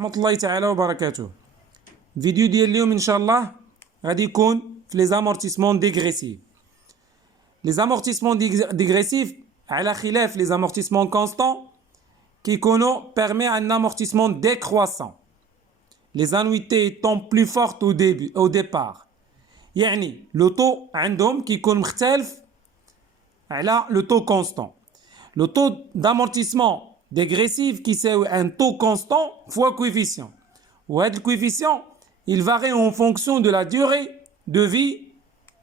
ورحمة الله تعالى وبركاته. الفيديو ديال اليوم إن شاء الله غادي يكون في لي زامورتيسمون ديغريسيف. لي زامورتيسمون ديغريسيف على خلاف لي زامورتيسمون كونستون كيكونوا permet un amortissement décroissant. Les annuités étant plus fortes au départ. يعني لو طو عندهم كيكون مختلف على لو طو كونستون. لو طو d'amortissement dégressif كيساوي un taux constant fois coefficient. وهذا الكويفيسيون il varie en fonction de la durée de vie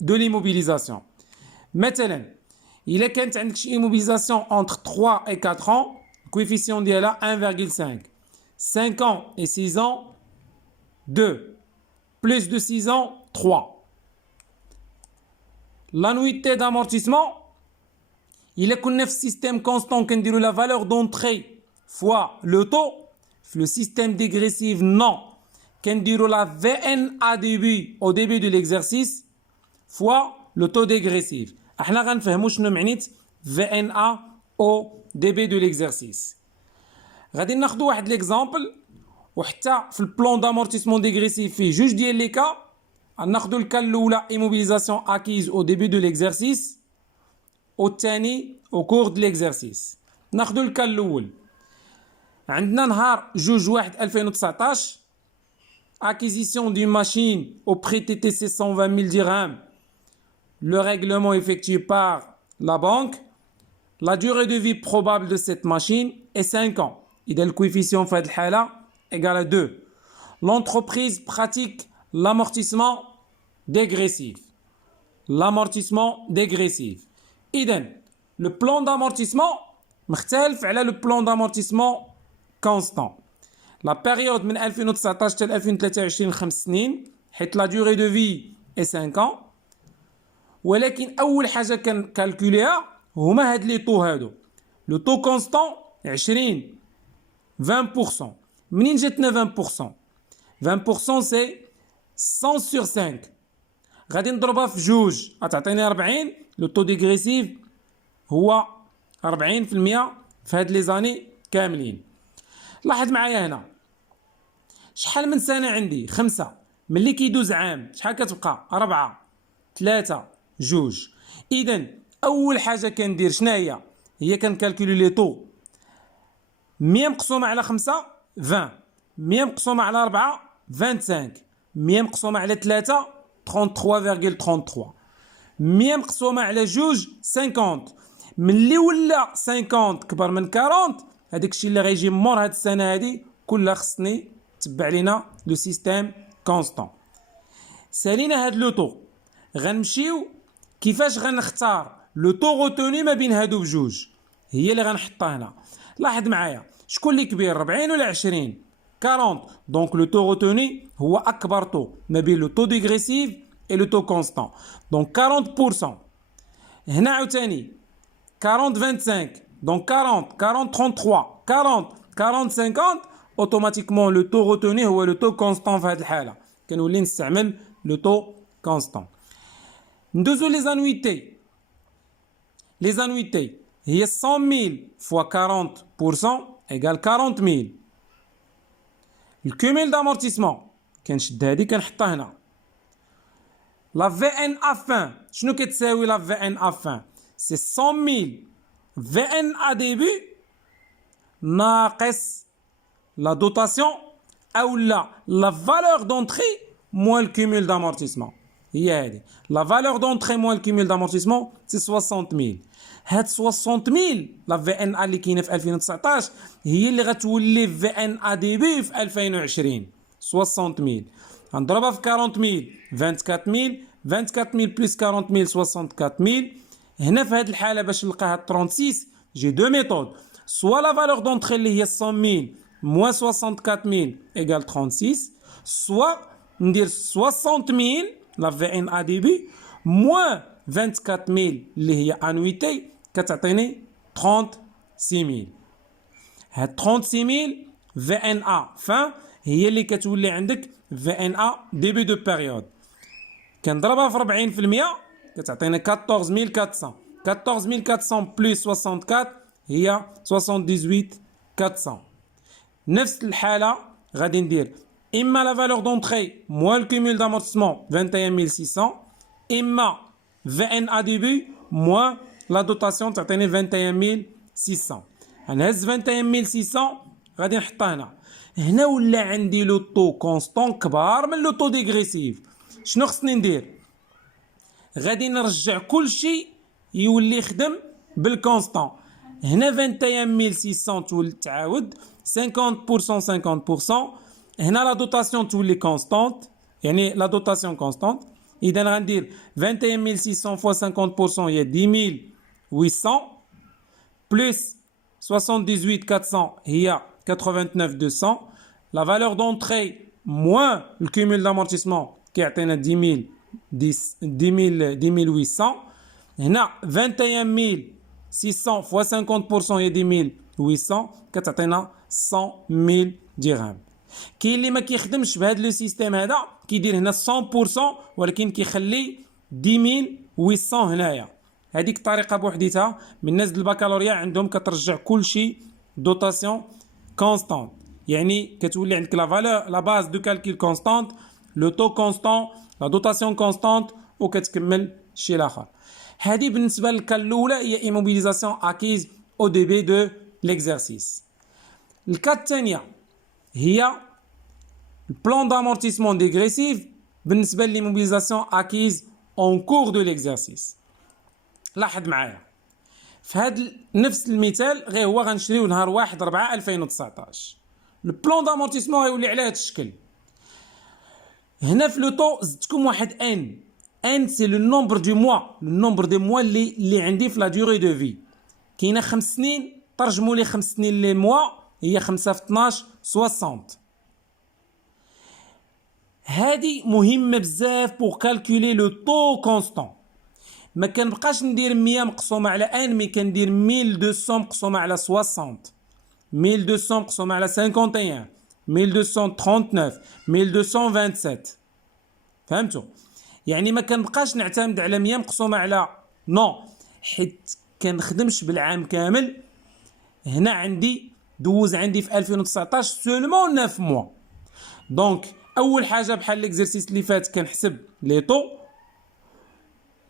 de l'immobilisation. مثلا إلا كانت عندك شي immobilisation entre 3 et 4 ans, coefficient ديالها 1,5. 5 ans et 6 ans, 2. Plus de 6 ans, 3. L'annuité d'amortissement, il est كنا في système constant كنديرو la valeur d'entrée fois le taux. في le système dégressif, non. كنديرو la VNA début au début de l'exercice fois le taux dégressif. احنا غنفهمو شنو معنيت VNA au début de l'exercice. غادي ناخدو واحد ليكزامبل وحتى في البلان d'amortissement dégressif فيه جوج ديال لي كا. غناخدو الكا الاولى immobilisation acquise au début de l'exercice والثاني au cours de l'exercice. ناخدو الكا الاول. عندنا نهار 2/1/2019 acquisition d'une machine au prix TTC 120 000 dirhams. Le règlement effectué par la banque. La durée de vie probable de cette machine est 5 ans. إذا الكويفيسيون في هذه الحالة égale à 2. L'entreprise pratique l'amortissement dégressif. L'amortissement dégressif. إذا le plan d'amortissement مختلف على le plan d'amortissement constant. La période من 2019 حتى 2023 5 سنين حيت la durée de vie est 5 ans. ولكن أول حاجة كنكالكوليها هما هاد لي طو هادو. لو طو كونستون 20 20%. منين جاتنا 20%؟ 20% سي 100 sur 5. غادي نضربها في جوج غتعطيني 40. لو طو ديغريسيف هو 40% في هاد لي زاني كاملين. لاحظ معايا هنا شحال من سنة عندي 5. ملي كيدوز عام شحال كتبقى 4 3 2. إذا أول حاجة كندير شناهي؟ هي كنكالكولي لي طو 100 مقسومة على 5 20. 100 مقسومة على 4 25. 100 مقسومة على 3 33,33. 100 مقسومة على 2 50. ملي ولا 50 كبر من 40 هذاك الشيء اللي غيجي مور هاد السنة هادي كلها خصني تبع لينا لو سيستيم كونستون. سالينا هاد لو طو غنمشيو كيفاش غنختار لو طو روتوني ما بين هادو بجوج هي اللي غنحطها هنا. لاحظ معايا شكون اللي كبير 40 ولا 20؟ 40. دونك لو طو روتوني هو اكبر طو ما بين لو طو ديغريسيف اي لو طو كونستون. دونك 40%. هنا عاوتاني 40 25. دونك 40 40 33 40 40 50. اوتوماتيكمون لو طو روتوني هو لو طو كونستون في هذه الحاله. كنولي نستعمل لو طو كونستون. ندوزو لي زانويتي. لي زانويتي هي 100 000 fois 40% égale 40 000. الكوميل d'amortissement كنشد هادي كنحطها هنا. لا في ان ا فان شنو كتساوي لا في ان ا فان؟ سي 100 000 في ان ا ديبي ناقص لا دوتاسيون او لا فالور دونتري موان الكوميل d'amortissement. هي هادي لا فالور دونتري موان الكوميل d'amortissement سي 60 000. هاد 60 000 لا في ان ا اللي كاينه في 2019 هي اللي غتولي في ان ا ديبي في 2020. 60 000 غنضربها في 40 000 24 000. 24 000 بلس 40 000 64 000. هنا في هاد الحاله باش نلقاها 36 جي دو ميثود. سوا لا فالور دونتري اللي هي 100 000 موان 64 000 ايكال 36. سوا ندير 60 000 لا في ان ا ديبي موان 24 000 اللي هي انويتي كتعطيني 36 000. هاد 36 000 في ان ا فان هي اللي كتولي عندك في ان ا ديبي دو بيريود. كنضربها في 40% كتعطينا 14400. 14400 بلس 64 هي 78400. نفس الحالة غادي ندير اما لا فالور دونتري موان الكومول d'amortissement 21600 اما في ان ا ديبي موان لا دوتاسيون تعطيني 21600. غنهز 21600 غادي نحطها هنا. هنا ولا عندي لو طو كونستون كبار من لو طو ديغريسيف. شنو خصني ندير؟ غادي نرجع كلشي يولي يخدم بالكونستون. هنا 21600 تولي تعاود 50% هنا لا دوتاسيون تولي كونستانت، يعني لا دوتاسيون كونستانت. اذا غندير 21600 فوا 50% هي 10800 بلس 78400 هي 89200. لا فالور دونتري موان الكومول d'amortissement كيعطينا 10800. هنا 21600 فوا 50% هي 10800 كتعطينا 100000 درهم. كاين اللي ما كيخدمش بهذا لو سيستيم هذا كيدير هنا 100% ولكن كيخلي 10800 هنايا. هذيك الطريقه بوحديتها من الناس ديال البكالوريا عندهم كترجع كلشي دوتاسيون كونستانت، يعني كتولي عندك لا فالور لا باز دو كالكول كونستانت، لو تو كونستانت، لا دوتاسيون كونستانت وكتكمل الشيء الاخر. هذه بالنسبه للكال الاولى هي ايموبيليزاسيون اكيز او ديبي دو ليكزارسيس. الكال الثانيه هي البلان d'amortissement dégressif بالنسبه للموبيليزاسيون اكيز اون كور دو ليكزارسيس. لاحظ معايا في هذا نفس المثال غير هو غنشريو نهار 1/4/2019. البلان d'amortissement غيولي على هذا الشكل. هنا في لو طو زدتكم واحد ان سي لو نومبر دو موا، لو نومبر دو موا اللي عندي في لا ديوري دو في. كاينه 5 سنين، ترجموا لي 5 سنين لي موا هي 5 في 12 60. هذه مهمه بزاف بور كالكولي لو طو كونستون. ما كنبقاش ندير 100 مقسومه على ان، مي كندير 1200 مقسومه على 60، 1200 مقسومه على 51، 1239، 1227. فهمتوا؟ يعني ما كنبقاش نعتمد على 100 مقسومه على نو، حيت كنخدمش بالعام كامل. هنا عندي دوز عندي في 2019 سولمون 9 موا. دونك اول حاجه بحال ليكزرسيس اللي فات كنحسب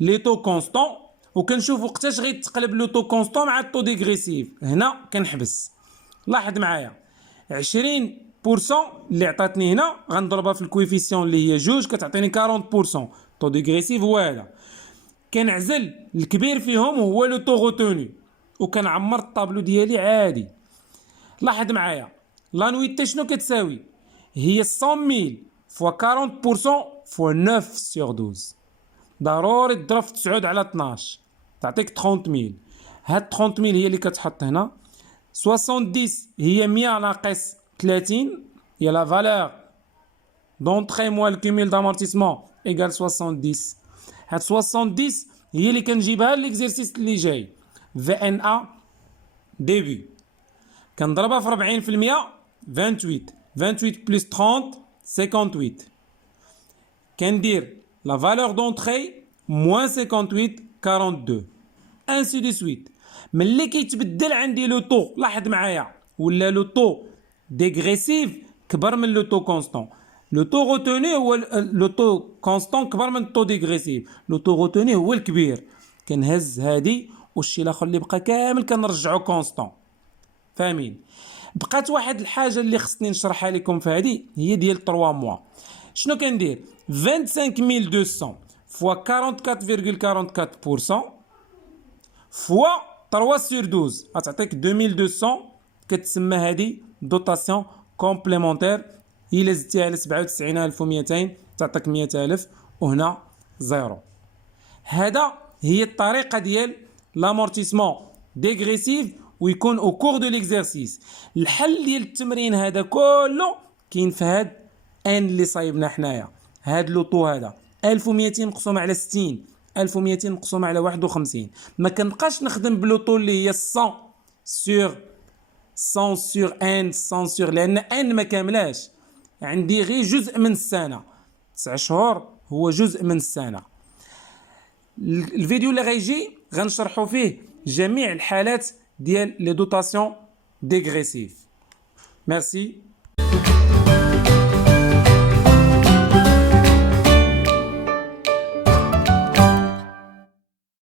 لي طو كونستون وكنشوف وقتاش غيتقلب لو طو كونستون مع الطو ديغريسيف. هنا كنحبس. لاحظ معايا 20% اللي عطاتني هنا غنضربها في الكويفيسيون اللي هي 2 كتعطيني 40%. طو ديغريسيف هو هذا. كنعزل الكبير فيهم هو لو طو غوتوني وكنعمر الطابلو ديالي عادي. لاحظ معايا لانويتي شنو كتساوي؟ هي 100,000 فوا 40% فوا 9 sur 12. ضروري تضرب في 9 على 12 تعطيك 30,000. هاد 30,000 هي اللي كتحط هنا. 70 هي 100 ناقص 30 هي لا فالور دونتري موان الكومول d'amortissement ايكال 70. هاد 70 هي اللي كنجيبها ليكزيرسيس اللي جاي في ان ا ديبي. كنضربها في 40% 28 بلس 30 58. كندير لا فالور دونتري موان 58 42 انسي دو سويت. ملي كيتبدل عندي لو طو، لاحظ معايا ولا لو طو ديغريسيف كبر من لو طو كونستون. لو طو غوتوني هو لو طو كونستون كبر من الطو ديغريسيف. لو طو غوتوني هو الكبير. كنهز هادي والشي الاخر اللي بقى كامل كنرجعو كونستون. فاهمين؟ بقات واحد الحاجه اللي خصني نشرحها لكم في هذه هي ديال 3 موا. شنو كندير؟ 25200 فوا 44,44% فوا 3 sur 12 غتعطيك 2200. كتسمى هذه دوتاسيون كومبليمونتير. الا زدتيها على 97200 تعطيك 100,000 وهنا زيرو. هذا هي الطريقه ديال لامورتيسمون ديغريسيف ويكون او كور دو ليكزارسيس. الحل ديال التمرين هذا كله كاين في هاد ان اللي صايبنا حنايا. هاد لو طو هذا 1200 مقسوم على 60، 1200 مقسوم على 51. ما كنبقاش نخدم بلو طو اللي هي 100 سور ان 100 سور، لان ان ما كاملاش. عندي غير جزء من السنه، 9 شهور هو جزء من السنه. الفيديو اللي غيجي غنشرحوا فيه جميع الحالات ديال لي دوتاسيون ديغريسيف. ميرسي.